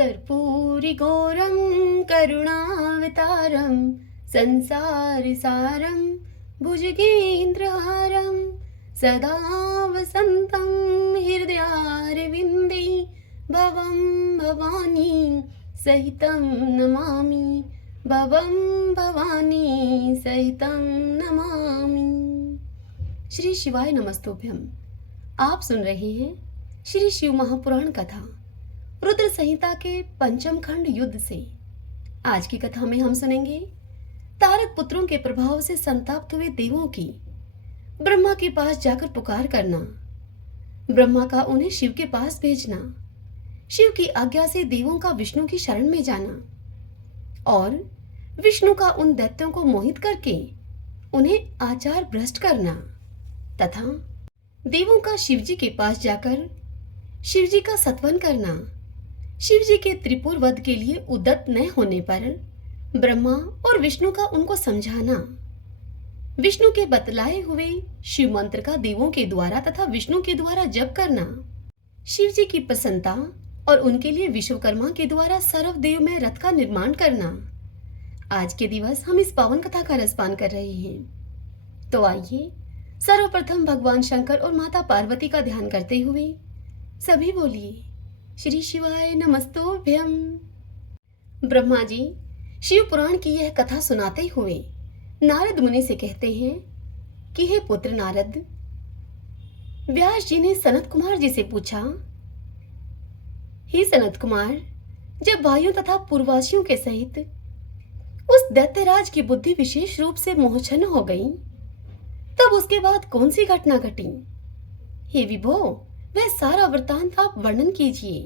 कर्पूरिघोरं करुणावतारं संसारसारं भुजगेन्द्रहारं सदा वसन्तं हृदयारविन्दे भवं भवानी सहितं नमामि। भवं भवानी सहितं नमामि। श्री शिवाय नमस्तुभ्यं। आप सुन रहे हैं श्री शिव महापुराण कथा रुद्र संहिता के पंचम खंड युद्ध से। आज की कथा में हम सुनेंगे तारक पुत्रों के प्रभाव से संताप्त हुए देवों की ब्रह्मा के पास जाकर पुकार करना, ब्रह्मा का उन्हें शिव के पास भेजना, शिव की आज्ञा से देवों का विष्णु की शरण में जाना और विष्णु का उन दैत्यों को मोहित करके उन्हें आचार भ्रष्ट करना तथा देवों का शिवजी के पास जाकर शिवजी का सत्वन करना। शिवजी के त्रिपुर वध के लिए उद्यत न होने पर ब्रह्मा और विष्णु का उनको समझाना, विष्णु के बतलाए हुए शिव मंत्र का देवों के द्वारा तथा विष्णु के द्वारा जप करना, शिवजी की प्रसन्नता और उनके लिए विश्वकर्मा के द्वारा सर्वदेव में रथ का निर्माण करना। आज के दिवस हम इस पावन कथा का रसपान कर रहे हैं। तो आइए सर्वप्रथम भगवान शंकर और माता पार्वती का ध्यान करते हुए सभी बोलिए श्री शिवाय नमस्तुभ्यं। ब्रह्मा जी शिव पुराण की यह कथा सुनाते हुए नारद मुनि से कहते हैं कि हे पुत्र नारद, व्यास जी ने सनत कुमार जी से पूछा, हे सनत कुमार, जब वायु तथा पूर्ववासियों के सहित उस दैत्यराज की बुद्धि विशेष रूप से मोहछन्न हो गई, तब उसके बाद कौन सी घटना घटी? हे विभो, वह सारा वृतांत आप वर्णन कीजिए।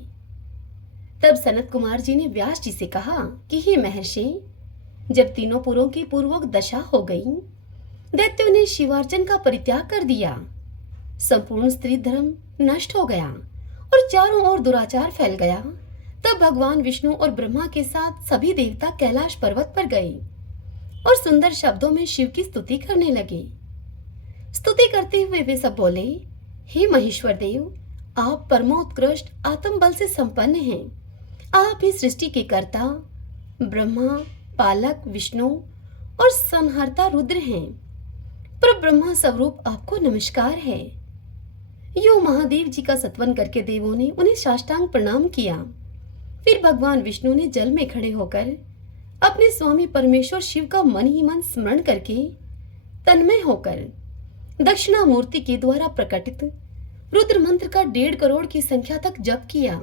तब सनत कुमार जी ने व्यास जी से कहा कि हे महर्षि, जब तीनों पुरों की पूर्वक दशा हो गई, दैत्यों ने शिवार्चन का परित्याग कर दिया, संपूर्ण स्त्री धर्म नष्ट हो गया और चारों ओर दुराचार फैल गया, तब भगवान विष्णु और ब्रह्मा के साथ सभी देवता कैलाश पर्वत पर गए और सुंदर शब्दों में शिव की स्तुति करने लगे। स्तुति करते हुए वे सब बोले, हे महेश्वर देव, आप परमोत्कृष्ट आत्म बल से संपन्न हैं। आप ही सृष्टि के कर्ता ब्रह्मा, पालक विष्णु और संहर्ता रुद्र हैं। पर ब्रह्मा स्वरूप आपको नमस्कार है। यो महादेव जी का सत्वन करके देवों ने उन्हें साष्टांग प्रणाम किया। फिर भगवान विष्णु ने जल में खड़े होकर अपने स्वामी परमेश्वर शिव का मन ही मन स्मरण करके तन्मय होकर दक्षिणामूर्ति के द्वारा प्रकटित रुद्र मंत्र का 1.5 करोड़ की संख्या तक जप किया।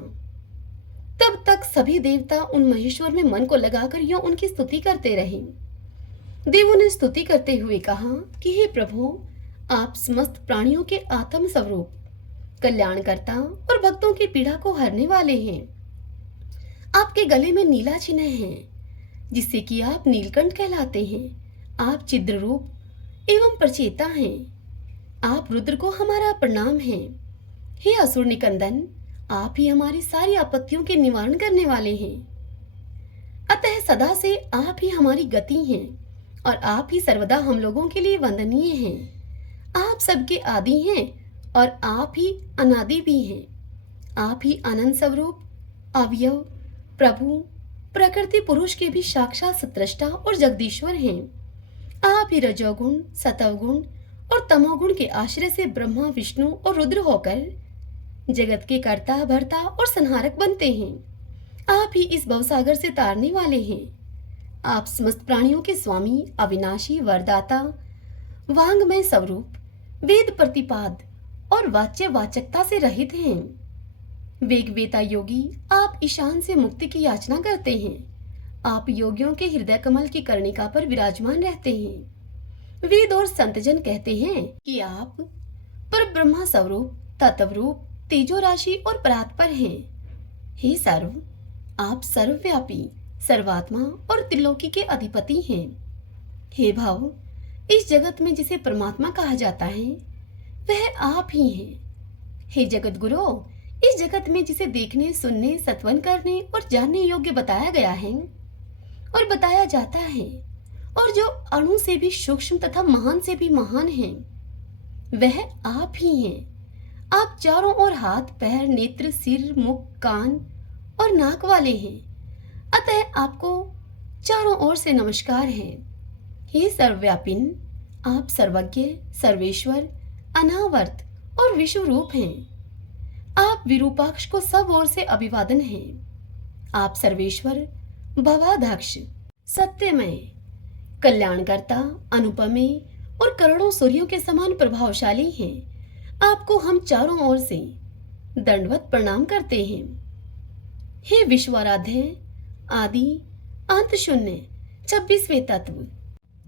तब तक सभी देवता उन महेश्वर में मन को लगाकर यूं उनकी स्तुति करते रहे। देवों ने स्तुति करते हुए कहा कि हे प्रभु, आप समस्त प्राणियों के आत्म स्वरूप, कल्याणकर्ता और भक्तों की पीड़ा को हरने वाले हैं। आपके गले में नीला चिन्ह है, जिससे कि आप नीलकंठ कहलाते हैं। आप चिद्र रूप एवं प्रचेता हैं। आप रुद्र को हमारा प्रणाम है। हे असुर निकंदन, आप ही हमारी सारी आपत्तियों के निवारण करने वाले हैं। अतः सदा से आप ही हमारी गति हैं और आप ही सर्वदा हम लोगों के लिए वंदनीय हैं। आप सबके आदि हैं और आप ही अनादि भी हैं। आप ही आनंद स्वरूप, अवयव, प्रभु, प्रकृति पुरुष के भी साक्षात सत्रष्टा और जगदीश्वर हैं। आप ही रजोगुण, सतवगुण और तमोगुण के आश्रय से ब्रह्मा, विष्णु और रुद्र होकर जगत के कर्ता, भर्ता और संहारक बनते हैं। आप ही इस भवसागर से तारने वाले हैं। आप समस्त प्राणियों के स्वामी, अविनाशी, वरदाता, वांगमय स्वरूप, वेद प्रतिपाद और वाच्य वाचकता से रहित हैं। वेग वेता योगी, आप ईशान से मुक्ति की याचना करते हैं। आप योगियों के हृदय कमल की कर्णिका पर विराजमान रहते हैं। वेद और संतजन कहते हैं कि आप पर ब्रह्मा स्वरूप, तत्वरूप, तेजो राशि और परात्पर हैं। हे सर्व, आप सर्वव्यापी, सर्वात्मा और त्रिलोकी के अधिपति हैं। हे भाव, इस जगत में जिसे परमात्मा कहा जाता है वह आप ही हैं। हे जगत गुरु, इस जगत में जिसे देखने, सुनने, सत्वन करने और जानने योग्य बताया गया है और बताया जाता है और जो अणु से भी सूक्ष्म तथा महान से भी महान है, वह आप ही हैं। आप चारों ओर हाथ, पैर, नेत्र, सिर, मुख, कान और नाक वाले हैं, अतः आपको चारों ओर से नमस्कार है। हे सर्वव्यापिन, आप सर्वज्ञ, सर्वेश्वर, अनावर्त और विश्व रूप हैं। आप विरूपाक्ष को सब ओर से अभिवादन है। आप सर्वेश्वर, भवाध्यक्ष, सत्यमय, कल्याणकर्ता, अनुपमेय और करोड़ों सूर्यों के समान प्रभावशाली हैं। आपको हम चारों ओर से दंडवत प्रणाम करते हैं। हे विश्वाराध्य, आदि अंत शून्य 26वें तत्व,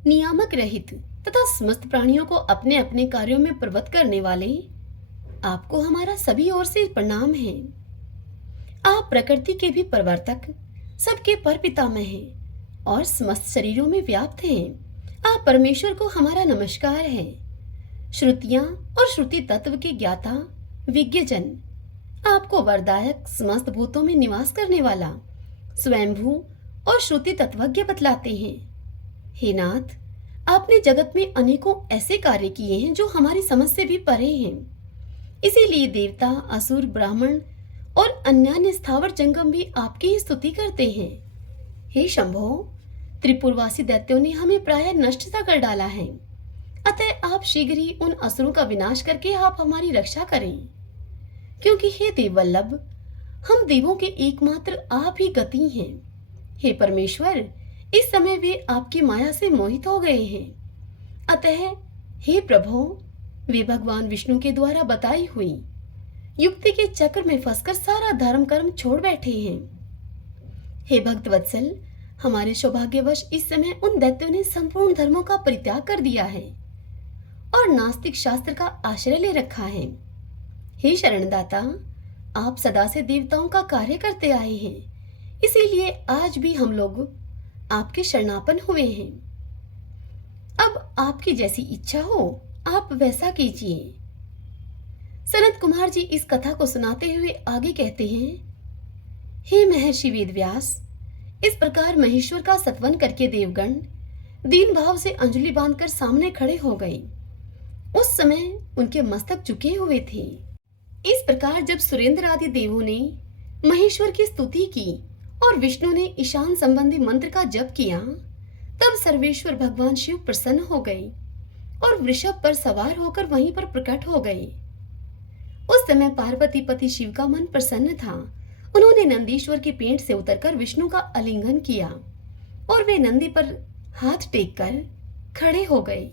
नियामक रहित तथा समस्त प्राणियों को अपने अपने कार्यों में प्रवृत्त करने वाले, आपको हमारा सभी ओर से प्रणाम है। आप प्रकृति के भी प्रवर्तक, सबके परपितामह हैं और समस्त शरीरों में व्याप्त हैं। आप परमेश्वर को हमारा नमस्कार है। श्रुतियां और श्रुति तत्व के ज्ञाता, विज्ञजन, आपको वरदायक, समस्त भूतों में निवास करने वाला, स्वयंभू और श्रुति तत्वज्ञ बतलाते हैं। हे नाथ, आपने जगत में अनेकों ऐसे कार्य किए हैं जो हमारी समझ से भी परे हैं। इसीलिए देवता, असुर, ब्राह्मण और अन्यान्य स्थावर जंगम भी आपकी ही स्तुति करते हैं। हे शंभो, त्रिपुरवासी दैत्यों ने हमें प्राय नष्ट सा कर डाला है, अतः आप शीघ्र ही उन असुरों का विनाश करके आप हमारी रक्षा करें। क्योंकि हे देववल्लभ, हम देवों के एकमात्र आप ही गति हैं। हे परमेश्वर, इस समय वे आपकी माया से मोहित हो गए हैं, अतः हे प्रभु, वे भगवान विष्णु के द्वारा बताई हुई युक्ति के चक्र में फंसकर सारा धर्म कर्म छोड़ बैठे हैं। हे भक्त वत्सल, हमारे सौभाग्यवश इस समय उन दैत्यों ने संपूर्ण धर्मों का परित्याग कर दिया है और नास्तिक शास्त्र का आश्रय ले रखा है। हे शरणदाता, आप सदा से देवताओं का कार्य करते आए हैं, इसीलिए आज भी हम लोग आपके शरणापन्न हुए हैं। अब आपकी जैसी इच्छा हो आप वैसा कीजिए। सनत कुमार जी इस कथा को सुनाते हुए आगे कहते हैं, हे महर्षि वेदव्यास, इस प्रकार महेश्वर का सत्वन करके देवगण दीन भाव से अंजलि बांधकर सामने खड़े हो गए। उस समय उनके मस्तक झुके हुए थे। इस प्रकार जब सुरेंद्र आदि देवों ने महेश्वर की स्तुति की और विष्णु ने ईशान संबंधी मंत्र का जप किया, तब सर्वेश्वर भगवान शिव प्रसन्न हो गए और वृषभ पर सवार होकर वहीं पर प्रकट हो गए। उस समय पार्वती पति शिव का मन प्रसन्न था। उन्होंने नंदीश्वर की पेंट से उतरकर विष्णु का आलिंगन किया और वे नंदी पर हाथ टेककर खड़े हो गए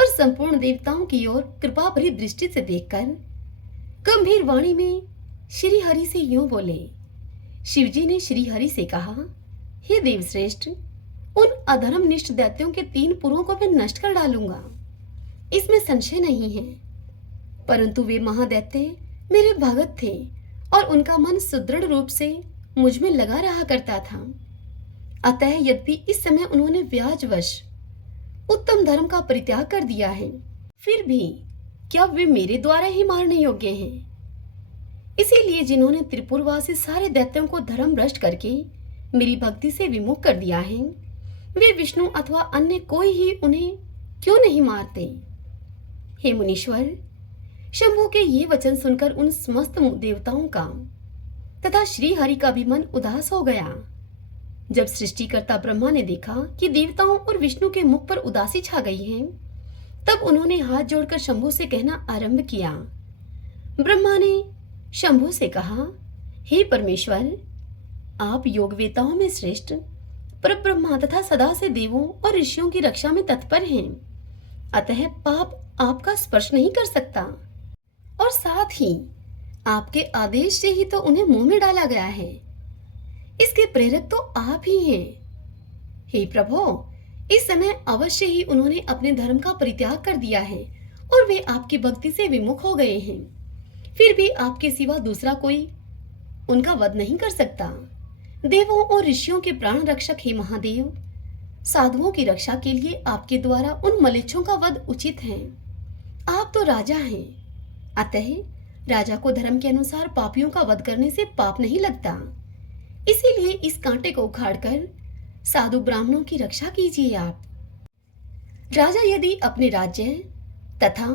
और संपूर्ण देवताओं की ओर कृपा भरी दृष्टि से देखकर गंभीर वाणी में श्री हरि से यूं बोले। शिवजी ने श्री हरि से कहा, हे देवश्रेष्ठ, उन अधर्मनिष्ठ दैत्यों के 3 पुरों को मैं नष्ट कर डालूंगा, इसमें संशय नहीं है। परंतु वे महादैत्य मेरे भगत थे और उनका मन सुदृढ़ रूप से मुझ में लगा रहा करता था। अतः यद्यपि इस समय उन्होंने व्याजवश उत्तम धर्म का परित्याग कर दिया है, फिर भी क्या वे मेरे द्वारा ही मारने योग्य हैं? इसीलिए जिन्होंने त्रिपुरवासी सारे दैत्यों को धर्म भ्रष्ट करके मेरी भक्ति से विमुख कर दिया है, वे विष्णु अथवा अन्य कोई ही उन्हें क्यों नहीं मारते? हे मुनीश्वर, शंभु के ये वचन सुनकर उन समस्त देवताओं का तथा श्री हरि का भी मन उदास हो गया। जब सृष्टिकर्ता ब्रह्मा ने देखा कि देवताओं और विष्णु के मुख पर उदासी छा गई है, तब उन्होंने हाथ जोड़कर शंभु से कहना आरंभ किया। ब्रह्मा ने शंभु से कहा, हे परमेश्वर, आप योगवेताओं में श्रेष्ठ परब्रह्मा तथा सदा से देवों और ऋषियों की रक्षा में तत्पर हैं, अतः पाप आपका स्पर्श नहीं कर सकता और साथ ही आपके आदेश से ही तो उन्हें मुंह में डाला गया है। इसके प्रेरक तो आप ही हैं। हे प्रभु, इस समय अवश्य ही उन्होंने अपने धर्म का परित्याग कर दिया है और वे आपकी भक्ति से विमुख हो गए हैं। फिर भी आपके सिवा दूसरा कोई उनका वध नहीं कर सकता। देवों और ऋषियों के प्राण रक्षक हे महादेव, साधुओं की रक्षा के लिए आपके द्वारा उन मलेच्छों का वध उचित है। आप तो राजा हैं, अतः राजा को धर्म के अनुसार पापियों का वध करने से पाप नहीं लगता। इसीलिए इस कांटे को उखाड़कर साधु ब्राह्मणों की रक्षा कीजिए आप। राजा यदि अपने राज्य तथा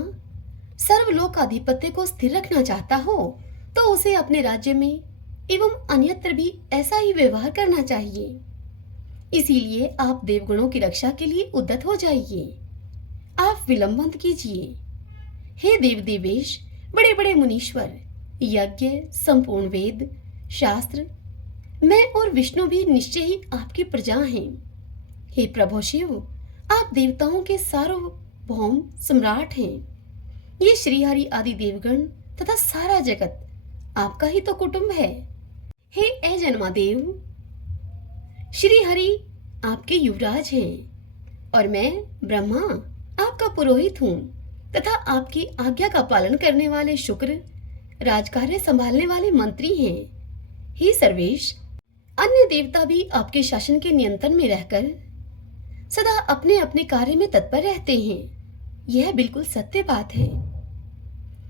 सर्वलोक आधिपत्य को स्थिर रखना चाहता हो, तो उसे अपने राज्य में एवं अन्यत्र भी ऐसा ही व्यवहार करना चाहिए। इसीलिए आप देवगणों की रक्षा के लिए उद्यत हो जाइए। आप विलंब मत कीजिए। हे देव देवेश, बड़े बड़े मुनीश्वर, यज्ञ, संपूर्ण वेद, शास्त्र, मैं और विष्णु भी निश्चय ही आपकी प्रजा हैं। हे प्रभु शिव, आप देवताओं के सार्वभौम सम्राट हैं। ये श्रीहरि आदि देवगण तथा सारा जगत आपका ही तो कुटुंब है। हे अजन्मादेव, श्री हरि आपके युवराज हैं और मैं ब्रह्मा आपका पुरोहित हूँ तथा आपकी आज्ञा का पालन करने वाले शुक्र राजकार्य संभालने वाले मंत्री हैं। हे सर्वेश, अन्य देवता भी आपके शासन के नियंत्रण में रहकर सदा अपने अपने कार्य में तत्पर रहते हैं। यह बिल्कुल सत्य बात है।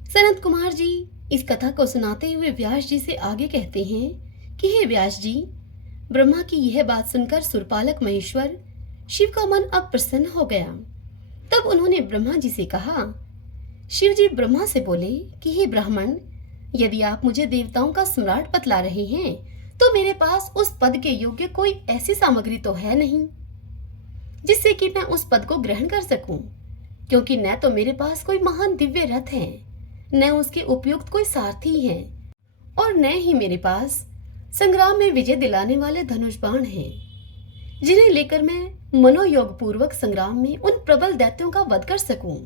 सनत कुमार जी इस कथा को सुनाते हुए व्यास जी से आगे कहते हैं कि हे व्यास जी, ब्रह्मा की यह बात सुनकर सुरपालक महेश्वर शिव का मन अब प्रसन्न हो गया। तब उन्होंने ब्रह्मा जी से कहा। शिव जी ब्रह्मा से बोले कि हे ब्राह्मण, यदि आप मुझे देवताओं का सम्राट बतला रहे हैं तो मेरे पास उस पद के योग्य कोई ऐसी सामग्री तो है नहीं जिससे कि मैं उस पद को ग्रहण कर सकूं, क्योंकि न तो मेरे पास कोई महान दिव्य रथ है, न उसके उपयुक्त कोई सारथी है, और न ही मेरे पास संग्राम में विजय दिलाने वाले धनुष बाण हैं, जिन्हें लेकर मैं मनोयोग पूर्वक संग्राम में उन प्रबल दैत्यों का वध कर सकूं।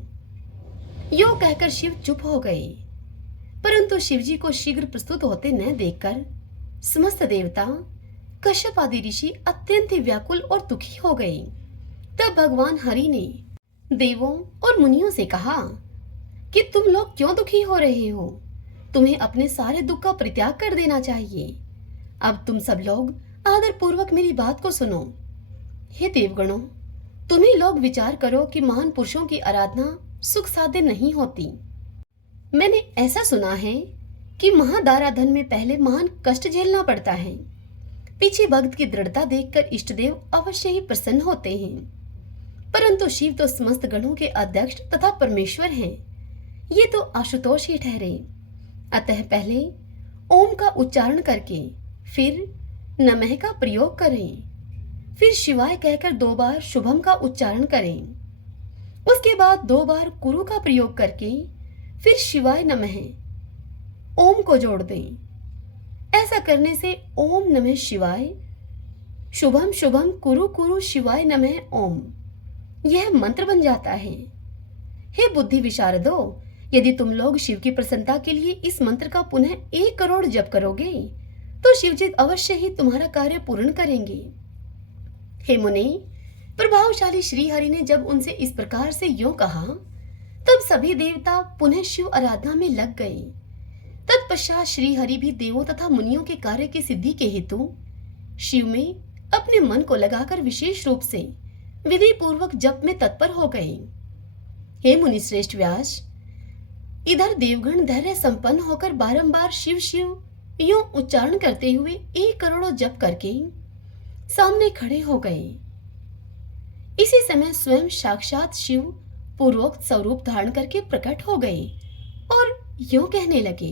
यो कहकर शिव चुप हो गए। परंतु शिवजी को शीघ्र प्रस्तुत होते न देखकर समस्त देवता, कश्यप आदि ऋषि अत्यंत ही व्याकुल और दुखी हो गए। तब भगवान हरि ने देवों और मुनियों से कहा कि तुम लोग क्यों दुखी हो रहे हो? तुम्हें अपने सारे दुख का परित्याग कर देना चाहिए। अब तुम सब लोग आदर पूर्वक मेरी बात को सुनो। हे देवगणों, तुम ही लोग विचार करो कि महान पुरुषों की आराधना सुख साध्य नहीं होती। मैंने ऐसा सुना है कि महादाराधन में पहले महान कष्ट झेलना पड़ता है। पीछे भक्त की दृढ़ता देखकर इष्टदेव अवश्य ही प्रसन्न होते हैं। परंतु शिव तो समस्त गणों के अध्यक्ष तथा परमेश्वर हैं। ये तो आशुतोष ही ठहरे। अतः पहले ओम का उच्चारण करके फिर नमः का प्रयोग करें, फिर शिवाय कहकर 2 बार शुभम का उच्चारण करें, उसके बाद 2 बार कुरु का प्रयोग करके फिर शिवाय नमः ओम को जोड़ दें। ऐसा करने से ओम नमः शिवाय, शुभम शुभम कुरु कुरु शिवाय नमः ओम, यह मंत्र बन जाता है। हे बुद्धि विशारदो, यदि तुम लोग शिव की प्रसन्नता के लिए इस मंत्र का पुनः 1 करोड़ जप करोगे तो शिवजी अवश्य ही तुम्हारा कार्य पूर्ण करेंगे। हे मुने, प्रभावशाली श्री हरि ने जब उनसे इस प्रकार से यूं कहा, तब सभी देवता पुनः शिव आराधना में लग गए। तत्पश्चात श्री हरि भी देवों तथा मुनियों के कार्य की सिद्धि के हेतु शिव में अपने मन को लगाकर विशेष रूप से विधि पूर्वक जप में तत्पर हो गए। हे मुनि श्रेष्ठ व्यास, इधर देवगण धैर्य संपन्न होकर बारंबार शिव शिव यूं उच्चारण करते हुए 1 करोड़ जप करके सामने खड़े हो गए। इसी समय स्वयं साक्षात शिव पूर्वोक्त स्वरूप धारण करके प्रकट हो गए और यूं कहने लगे।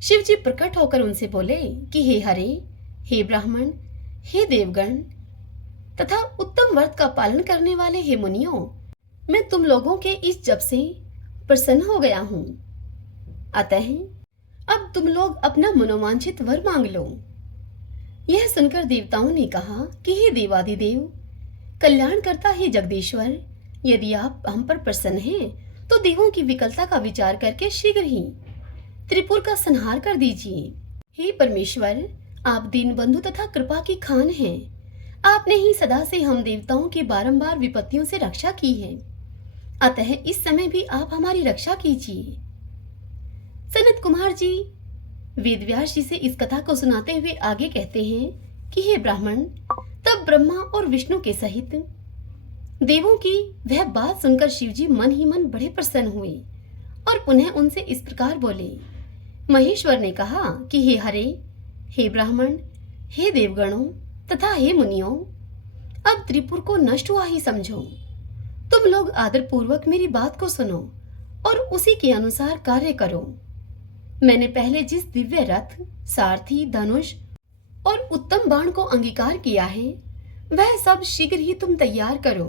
शिव जी प्रकट होकर उनसे बोले कि हे हरे, हे ब्राह्मण, हे देवगण तथा उत्तम व्रत का पालन करने वाले हे मुनियों, मैं तुम लोगों के इस जप से प्रसन्न हो गया हूं। अतः अब तुम लोग अपना मनोवांछित वर मांग लो। यह सुनकर देवताओं ने कहा कि हे देवाधिदेव, कल्याणकर्ता हे जगदीश्वर, यदि आप हम पर प्रसन्न हैं तो देवों की विकलता का विचार करके शीघ्र ही त्रिपुर का संहार कर दीजिए। हे परमेश्वर, आप दीनबंधु तथा कृपा की खान हैं। आपने ही सदा से हम देवताओं की बारंबार विपत्तियों से रक्षा की है, अतः इस समय भी आप हमारी रक्षा कीजिए। सनत कुमार जी वेदव्यास जी से इस कथा को सुनाते हुए आगे कहते हैं कि हे ब्राह्मण, तब ब्रह्मा और विष्णु के सहित देवों की वह बात सुनकर शिवजी मन ही मन बड़े प्रसन्न हुए और पुनः उनसे इस प्रकार बोले। महेश्वर ने कहा कि हे हरे, हे ब्राह्मण, हे देवगणों तथा हे मुनियों, अब त्रिपुर को नष्ट हुआ ही समझो। तुम लोग आदर पूर्वक मेरी बात को सुनो और उसी के अनुसार कार्य करो। मैंने पहले जिस दिव्य रथ, सारथी, धनुष और उत्तम बाण को अंगीकार किया है, वह सब शीघ्र ही तुम तैयार करो।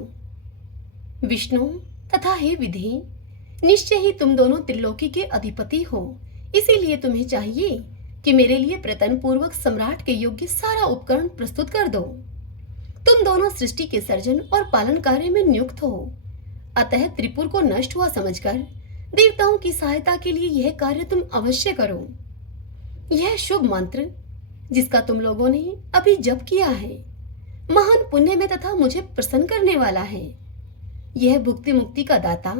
विष्णु तथा हे विधि, निश्चय ही तुम दोनों त्रिलोकी के अधिपति हो, इसीलिए तुम्हें चाहिए कि मेरे लिए प्रयत्न पूर्वक सम्राट के योग्य सारा उपकरण प्रस्तुत कर दो। तुम दोनों सृष्टि के सर्जन और पालन कार्य में नियुक्त हो, अतः त्रिपुर को नष्ट हुआ समझकर देवताओं की सहायता के लिए यह कार्य तुम अवश्य करो। यह शुभ मंत्र जिसका तुम लोगों ने अभी जप किया है, महान पुण्य में तथा मुझे प्रसन्न करने वाला है। यह भुक्ति मुक्ति का दाता,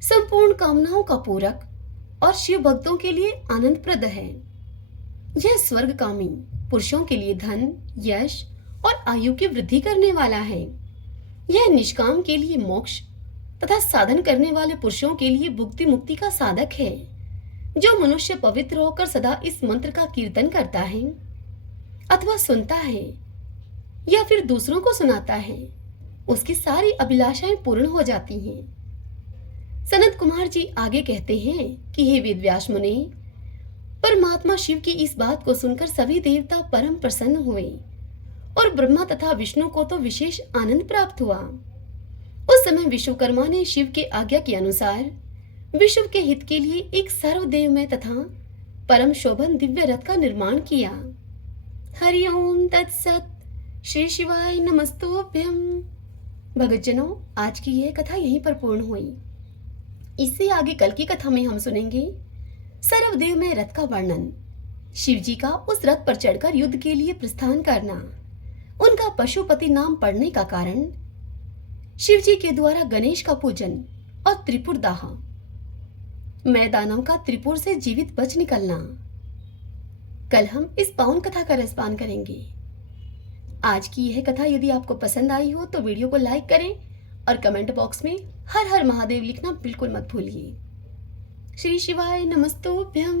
संपूर्ण कामनाओं का पूरक और शिव भक्तों के लिए आनंदप्रद है। यह स्वर्गकामी पुरुषों के लिए धन, यश और आयु की वृद्धि करने वाला है। यह निष्काम के लिए मोक्ष तथा साधन करने वाले पुरुषों के लिए भुक्ति मुक्ति का साधक है। जो मनुष्य पवित्र होकर सदा इस मंत्र का कीर्तन करता है अथवा सुनता है या फिर दूसरों को सुनाता है, उसकी सारी अभिलाषाएं पूर्ण हो जाती हैं। सनत कुमार जी आगे कहते हैं कि हे वेदव्यास मुने, परमात्मा शिव की इस बात को सुनकर सभी देवता परम प्रसन्न हुए और ब्रह्मा तथा विष्णु को तो विशेष आनंद प्राप्त हुआ। उस समय विश्वकर्मा ने शिव के आज्ञा के अनुसार विश्व के हित के लिए एक सर्वदेवमय तथा परम शोभन दिव्य रथ का निर्माण किया। हरि ओम तत्सत। श्री शिवाय नमस्तुभ्यं। भक्तजनों, आज की यह कथा यहीं पर पूर्ण हुई। इससे आगे कल की कथा में हम सुनेंगे सर्वदेवमय रथ का वर्णन, शिव जी का उस रथ पर चढ़कर युद्ध के लिए प्रस्थान करना, उनका पशुपति नाम पड़ने का कारण, शिव जी के द्वारा गणेश का पूजन और त्रिपुर दाह, मैदानों का त्रिपुर से जीवित बच निकलना। कल हम इस पावन कथा का रसपान करेंगे। आज की यह कथा यदि आपको पसंद आई हो तो वीडियो को लाइक करें और कमेंट बॉक्स में हर हर महादेव लिखना बिल्कुल मत भूलिए। श्री शिवाय नमस्तुभ्यं।